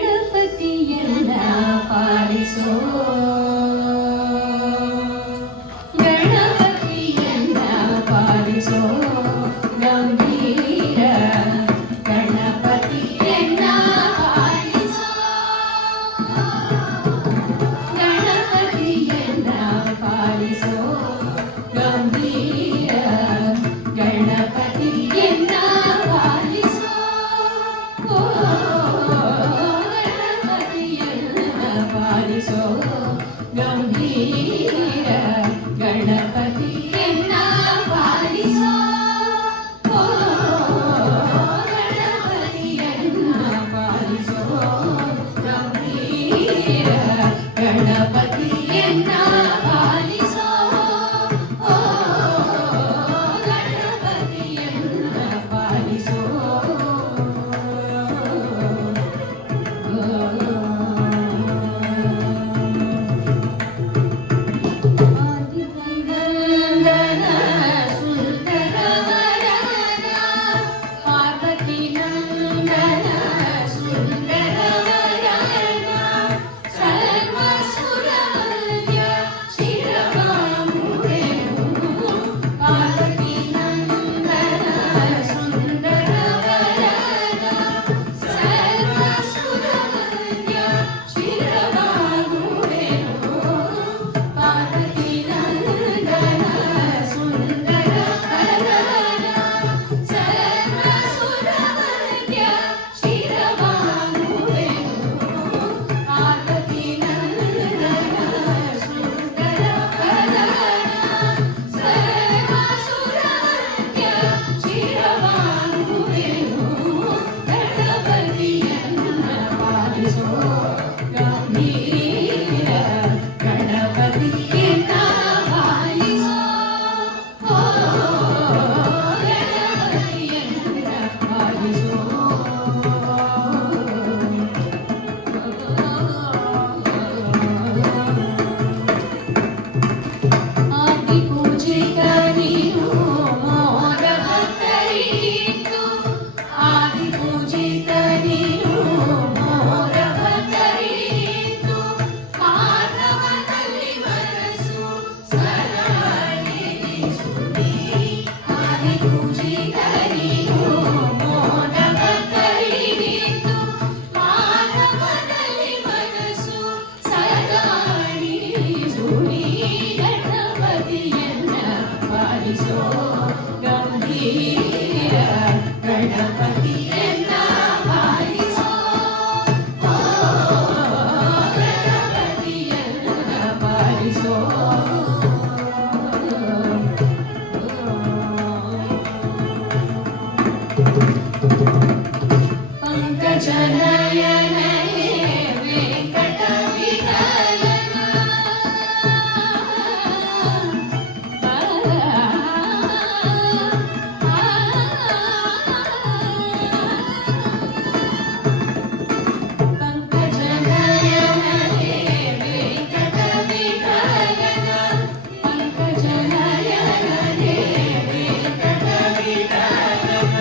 ಗಣಪತಿಯನ್ನ ಪಾಲಿಸೋ ಗಂಭೀರ ಗಣಪತಿಯನ್ನ ಪಾಲಿಸೋ ಗಣಪತಿಯನ್ನ ಪಾಲಿಸೋ ಗಂಭೀರ ಗಣಪತಿಯನ್ನ ಪಾಲಿಸೋ ಗಣಪತಿಯನ್ನ ಪಾಲಿಸೋ ಗಂಭೀರ ಗಣಪತಿಯನ್ನ ಪಾಲಿಸೋ ಗಣಪತಿಯನ್ನ ಪಾಲಿಸೋ ಗಣಪತಿಯನ್ನ ಪಾಲಿಸೋ ಆದಿಪುರಂದರ ಸುಂದರವರನ ಪಾರ್ವತಿ ನಂದನ ಸುಂದರವರನ ಸರ್ವ ಸುರವರ್ಯ ಶಿರವಾಮುವೆನು ಪಾರ್ವತಿ ನಂದನ ಸುಂದರವರನ ಸರ್ವ ಸುರವರ್ಯ ಶಿರವಾಮುವೆನು ಪಾರ್ವತಿ ನಂದನ ಸುಂದರವರನ ಸರ್ವ ಸುರವರ್ಯ ಶಿರವಾಮುವೆನು ಪಾರ್ವತಿ ನಂದನ ಸುಂದರವರನ ಸರ್ವ ಸುರವರ್ಯ ಶಿರವಾಮುವೆನು ಗಣಪತಿಯನ್ನ ಪಾಲಿಸೋ ಗಂಭೀರ ಗಣಪತಿಯನ್ನ ಪಾಲಿಸೋ ಗಣಪತಿಯನ್ನ ಪಾಲಿಸೋ ಆದಿಪೂಜಿತ ನೀನು ಮೋದ ಭಕ್ತರಿಗಿಂದು ಆದಿಪೂಜಿತ ನೀನು ಮೋದ ಭಕ್ತರಿಗಿಂದು ಮಾಧವನಲ್ಲಿ ಮನಸ್ಸು ಸದಾ ನಿಲ್ಲಿಸುವೆ ಆದಿಪೂಜಿತ ನೀನು ಮೋದ ಭಕ್ತರಿಗಿಂದು ಮಾಧವನಲ್ಲಿ ಮನಸ್ಸು ಸದಾ ನಿಲ್ಲಿಸುವೆ ಗಣಪತಿಯನ್ನ ಪಾಲಿಸೋ ಗಂಭೀರ ಗಣಪತಿಯನ್ನ ಪಾಲಿಸೋ ಗಣಪತಿಯನ್ನ ಪಾಲಿಸೋ ಪಂಕಜನಯನನೇ ವೆಂಕಟ ವಿಠಲನ ಪಂಕಜನಯನನೇ ವೆಂಕಟ ವಿಠಲನ ಪಂಕಜನಯನನೇ ವೆಂಕಟ ವಿಠಲನ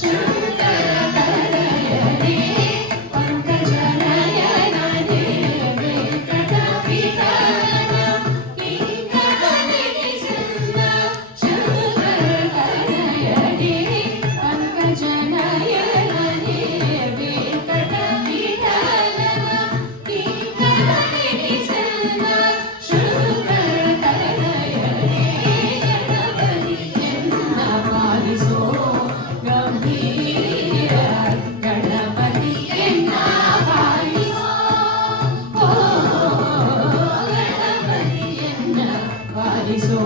ಶಂಕರ ತನಯನೇ ಪಂಕಜನಯನನೇ ವೆಂಕಟ ವಿಠಲನ ಕಿಂಕರನೆನಿಸನ್ನ ಶಂಕರ ತನಯನೇ ಪಂಕಜನಯನನೇ ವೆಂಕಟ ವಿಠಲನ ಕಿಂಕರನೆನಿಸನ್ನ ಶಂಕರ ತನಯನೇ ಗಣಪತಿಯನ್ನ ಪಾಲಿಸೋ ಗಂಭೀರ ಗಣಪತಿಯನ್ನ ಪಾಲಿಸೋ ಗಣಪತಿಯನ್ನ ಪಾಲಿಸೋ